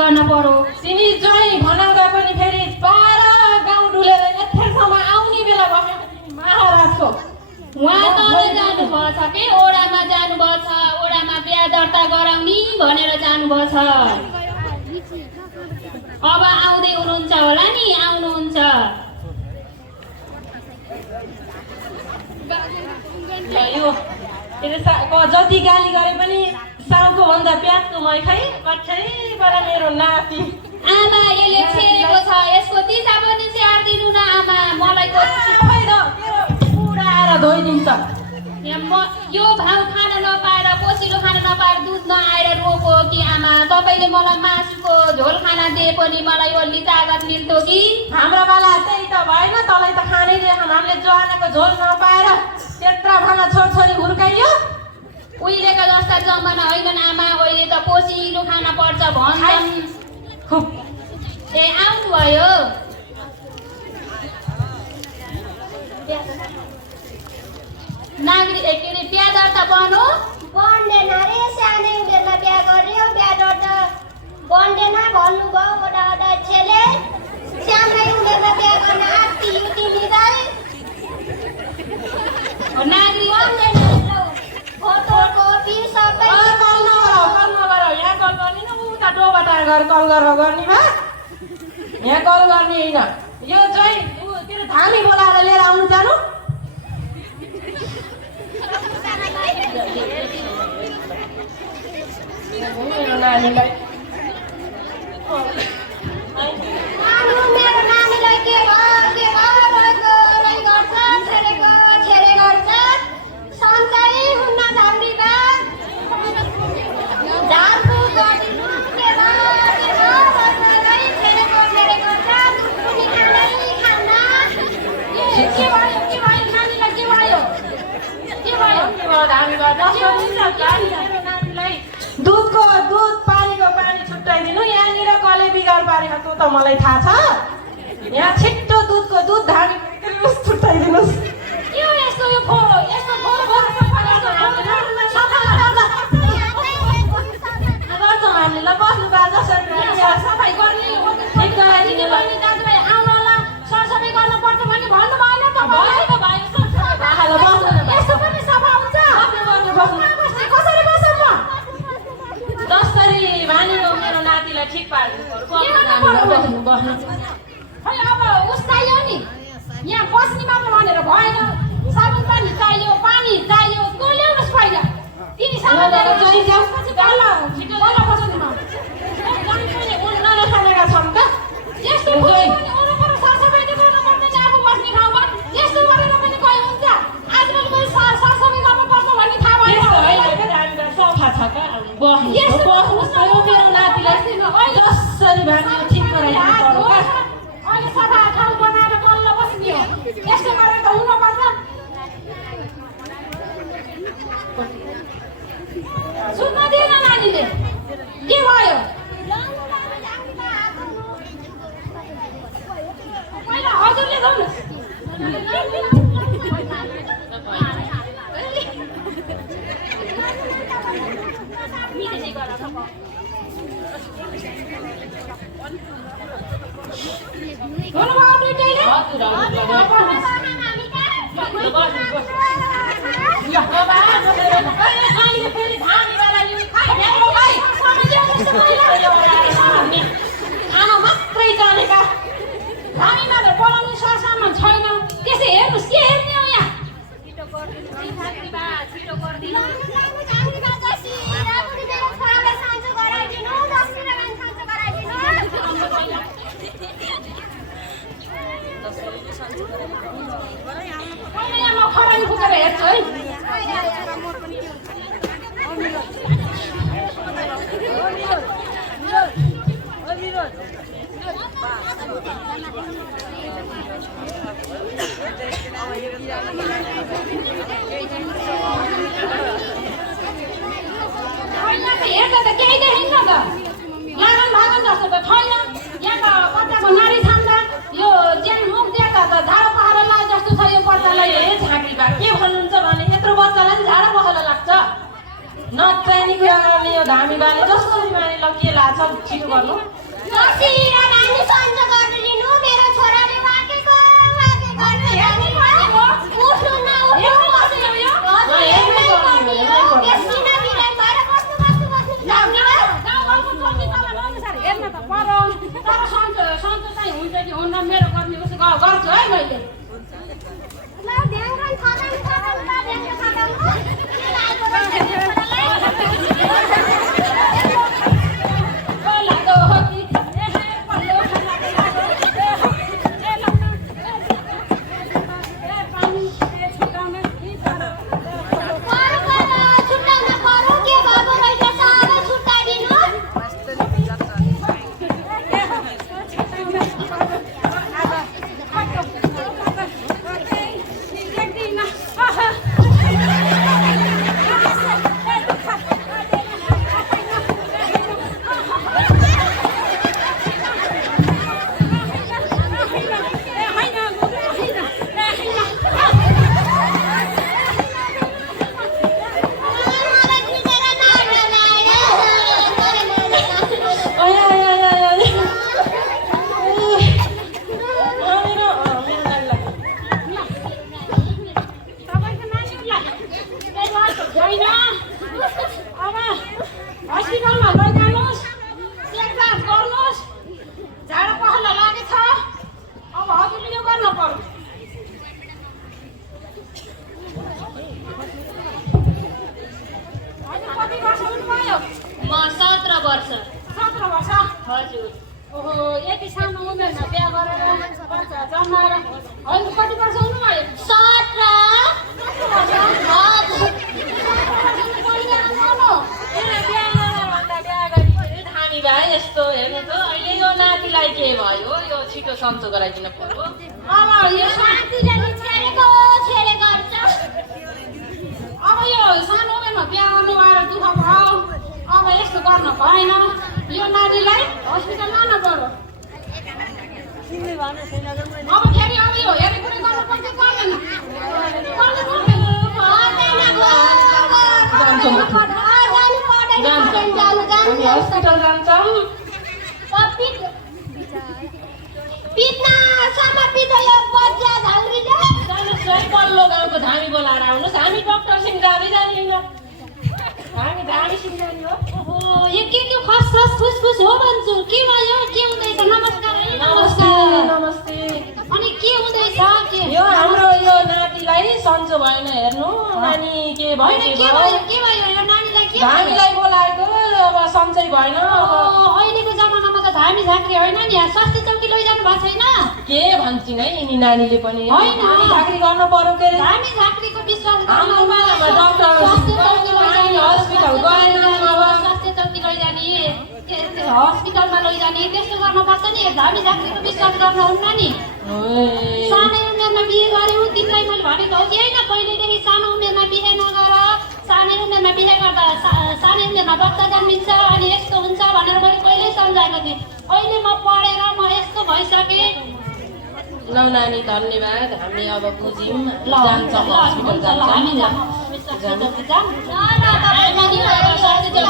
गर्न पर्यो। तिमी ज्वाइँ भनाउँदा पनि फेरि 12 गाउँ डुलेर यथेसम्म आउने बेला भयो महाराजको उहाँ तल जानुभएछ के ओडामा जानुभएछ, ओडामा बिहा दर्ता गराउने भनेर जानुभएछ। अब आउँदै हुनुहुन्छ होला नि, आउनुहुन्छ। यो जति गाली गरे पनि साउको भन्दा प्याजको मै खै कठैबाट मेरो नाति आमा यसले छेलेको छ, यसको दिशा पनि स्याहारिदिनु न आमा। मलाई बुढा आएर धोइदिन्छ। यो भाउ खान नपाएर, पोसिलो खान नपाएर दुध नआएर रोको कि आमा। तपाईँले मलाई मासुको झोल खाना दिए पनि मलाई ओल्ली तागत मिल्थ्यो कि। हाम्रो बेला त्यही त भएन, तँलाई त खानै दिएन। हामीले ज्वानको झोल नपाएर त्यत्रा भाँडा छोरछोरी हुर्काइयो। उहिलेको जस्ता जमाना होइन आमा, अहिले त पोसिलो खाना पर्छ भन्छन्। ए आउनुभयो। नागरिक के अरे बिहा दर्ता बन्नु बन्देन रे, सानै उमेरमा बिहा गर्यो, बिहा दर्ता बन्देन भन्नुभयो वडा अध्यक्षले। सानै उमेरमा बिहा गर्न आत्ति युति निकाल नागरिक बन्देन फोटो कपी सबै कल नगरौ। यहाँ कल गर्ने न, उता डोबाट गएर कल गरेर गर्ने भए यहाँ कल गर्ने होइन। यो चाहिँ के अरे धामी बोलाएर लिएर आउनु जानु। मेरो नानीलाई मेरो नानीलाई के भयो गर्छ, छेरे गर्छ। सन्चै हुन्न धामी बा झारको गरिदिनु के भयो छेरेको मेरे गर्छ। दुध पनि खानै खान्न। के भयो नानीलाई के भयो धामी गर्दा नानीलाई दुध पानीको पानी छुट्याइदिनु। यहाँनिर कसले बिगार पारेको त्यो त मलाई थाहा छ। यहाँ छिट्टो दुधको दुध धामी छुट्याइदिनुहोस्। के हो यस्तो यो फोरो यस्तो फोरो हामीले ल बस्नु बाजा सफाइ गर्ने ठिक गराइदिनु बहिनी दाजुभाइ आउनु होला, सरसफाइ गर्नु पर्छ भने भन्नु भएन त। यस्तो पनि सफा हुन्छ। कसरी बस्नु म जसरी भानीको मेरो नातिलाई ठिक पार्नु बस्नु। खै अब उस चाहियो नि, यहाँ बस्ने मात्र भनेर भएन। साबुन पानी चाहियो, पानी चाहियो, त्यो ल्याउनुहोस् पहिला। तिनी साबुन नखानेका छौँ त। यस्तो वरपर सरसफाइ गर्नु पर्दैन आफू बस्ने ठाउँमा। यस्तो गरेर पनि कोही हुन्छ। आजकल कोही सरसफाइ गर्नुपर्छ भन्ने थाहा भएन। सफा छ क्या मेरो नातिलाई जसरी भानीको ठिक गराइदिनु पर्यो। अहिले सफा ठाउँ बनाएर बल्ल बस्ने हो। यस्तो गरेर त हुनुपर्छ। सुन्न दिएन नानीले। के भयो पहिला हजुरले जाउनुहोस्। हुनुभयो दुइटैले? आमा मात्रै जानेका हामीमा त बोलाउने सरसामान छैन। त्यसै हेर्नुहोस्, के हेर्ने हो यहाँ? छिटो गरिदिनु। यहाँ म खरानी फुकेर हेर्छु है। हेर्दा त केही देखिन्न त। लागन भागन जस्तो त छैन। यहाँ त बच्चाको नारी छाम्दा यो ज्यान मुख दिएका त झाडा पखाला लाए जस्तो छ यो बच्चालाई। झाँकी बा के भन्नुहुन्छ भने यत्रो बच्चालाई झाडा पखाला लाग्छ। नचाहिने कुरा गर्ने यो धामी बाले जस्तो बिमारी ल के लाग्छ छिटो गर्नु नसिर नानी सन्चो गर्न लिनु मेरो छोराले वाकेको गर्न हेर्नु उठ्नु न हेर्न त परो तर सन्चो चाहिँ हुन्छ कि हुन्न मेरो गर्ने उसो गर्छु है मैले म 17 वर्ष 17 वर्ष हजुर ओहो यति सानो उमेरमा बिहा गरेर बच्चा जन्माएर अहिले कति वर्ष हुनुभयो 17 धामी भाइ यस्तो हेर्नु त अहिले यो नातिलाई के भयो यो छिटो सन्चो गराइदिन पर्यो अब यो अब यो सानो उमेरमा बिहा गर्नु आएर दुःख भयो अब यस्तो गर्न भएन यो नानीलाई हस्पिटल लानु पर्यो अब फेरि अब यो हेरे कुरा गर्नुपर्छ पर्दैन हस्पिटल जान्छौँ पल्लो गाउँको धामी बोलाएर आउनुहोस् हामी डक्टरसँग जाँदै जाँदैन हामी धामीसँग जाने हो ओहो यो के खस फुसफुस हो भन्छु के भयो के हुँदैछ नमस्कार नमस्ते अनि के हुँदैछ के यो हाम्रो यो नातिलाई सन्चो भएन हेर्नु नानी के भयो यो नानीलाई के धामीलाई बोलाएको अब सन्चै भएन अहिलेको जमानामा त धामी झाँक्री होइन नि स्वास्थ्य चौकी लैजानु भएको छैन के भन्छन् है यिनी नानीले पनि होइन झाँक्री गर्न पर्यो के अरे धामी झाँक्रीको विश्वास हस्पिटल गएन स्वास्थ्य चौकी लैजाने हस्पिटलमा लैजाने त्यस्तो गर्नुपर्छ नि धामी झाँक्रीको विश्वास गर्न हुन्न नि सानै उमेरमा बिहे गर्यौ तिमीलाई मैले भनेको हो कि होइन पहिलेदेखि सानो उमेरमा बिहे नगर सानै उमेरमा बिहे गर्दा सानै उमेरमा बच्चा जन्मिन्छ अनि यस्तो हुन्छ भनेर मैले पहिल्यै सम्झाएको थिएँ अहिले म पढेर म यस्तो भइसकेँ ल नानी धन्यवाद हामी अब बुझ्यौँ हामी